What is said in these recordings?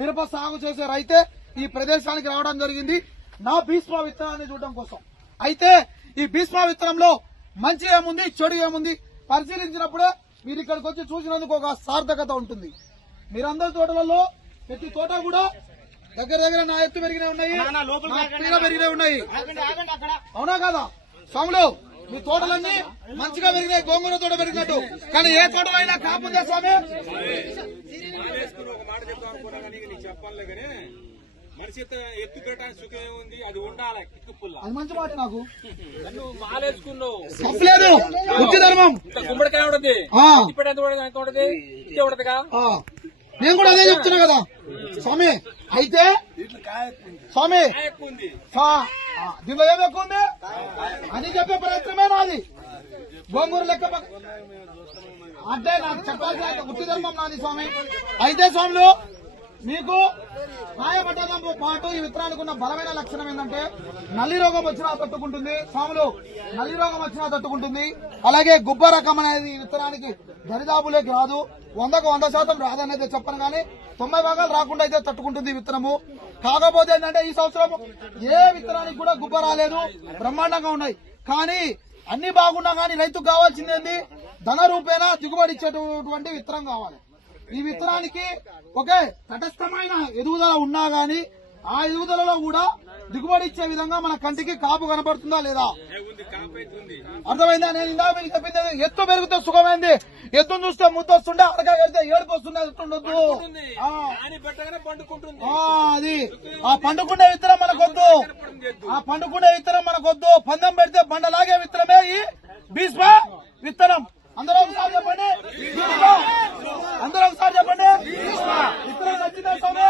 మిరప సాగు చేసే రైతే ఈ ప్రదేశానికి రావడం జరిగింది నా భీష్మ విత్తనాన్ని చూడడం కోసం. అయితే ఈ భీష్మ విత్తనంలో మంచి ఏముంది చెడు ఏముంది పరిశీలించినప్పుడే మీరు ఇక్కడికి వచ్చి చూసినందుకు ఒక సార్థకత ఉంటుంది. మీరందరి తోటలలో ప్రతి తోట కూడా దగ్గర దగ్గర నా ఎత్తు పెరిగినే ఉన్నాయి, నా తీర పెరిగినే ఉన్నాయి. అవునా కదా స్వాములు? మీ తోటలన్నీ మంచిగా పెరిగినాయి, గోంగూర తోట పెరిగినట్టు. కానీ ఏ తోటలో అయినా కాపుందే స్వామి? మనిషి ఎత్తు పెట్టడానికి సుఖం ఉంది, అది ఉండాలి. అది మంచి మాట. నాకు మాలేసుకున్నావు తప్పలేదు, వృత్తి ధర్మం. గుమ్మడికాయ ఉండదు, ఉండదుగా. నేను కూడా అదే చెప్తున్నా కదా స్వామి. అయితే స్వామి దీనిలో ఏం ఎక్కువ ఉంది అని చెప్పే ప్రయత్నమే నాది. గోంగూర లెక్క అంటే నాకు చెప్పాల్సిన వృత్తి ధర్మం నాది స్వామి. అయితే స్వాములు మీకు కాయబడ్డదంతో పాటు ఈ విత్తనానికి ఉన్న బలమైన లక్షణం ఏంటంటే నల్లి రోగం వచ్చినా తట్టుకుంటుంది స్వాములు. నల్లి రోగం వచ్చినా తట్టుకుంటుంది. అలాగే గుబ్బ రకం అనేది ఈ విత్తనానికి దరిదాపులోకి రాదు. 100కు 100% రాదనేది చెప్పను కానీ 90 భాగాలు రాకుండా అయితే తట్టుకుంటుంది ఈ విత్తనము. కాకపోతే ఏంటంటే ఈ సంవత్సరం ఏ విత్తనానికి కూడా గుబ్బ రాలేదు, బ్రహ్మాండంగా ఉన్నాయి. కానీ అన్ని బాగున్నా కానీ రైతుకు కావాల్సిందేంది ధన రూపేణా దిగుబడి ఇచ్చేటటువంటి విత్తనం కావాలి. ఈ విత్తనానికి ఒకే తటస్థమైన ఎదుగుదల ఉన్నా గానీ ఆ ఎదుగుదలలో కూడా దిగుబడి ఇచ్చే విధంగా మన కంటికి కాపు కనబడుతుందా లేదా? అర్థమైందా? నేను ఇందా మీకు చెప్పింది ఎత్తు పెరిగితే సుఖమైంది. ఎత్తును చూస్తే ముద్ద వస్తుండే, అరకాయ కడితే ఏడుపు వస్తుంది. ఎత్తుండొద్దు, అది ఆ పండుకునే విత్తనం మనకొద్దు. ఆ పండుకునే విత్తనం మనకొద్దు. పందెం పెడితే బండలాగే విత్తనమే ఈ భీష్మ విత్తనం. అందరూ ఒకసారి చెప్పండి, అందరూ ఒకసారి చెప్పండి. విత్తనం నచ్చిందా స్వామి?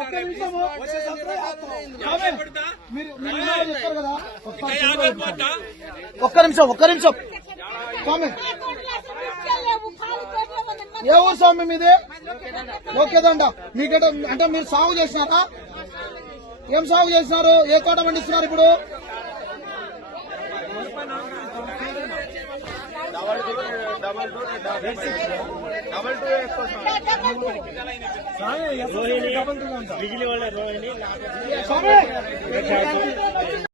ఒక్క నిమిషము మీరు చెప్తారు కదా, ఒక్క నిమిషం స్వామి. ఏ ఊరు స్వామి మీది? ఓకేదండ. మీకట అంటే మీరు సాగు చేసినారా? ఏం సాగు చేసినారు? ఏ తోట పండిస్తున్నారు ఇప్పుడు? డబల్ 2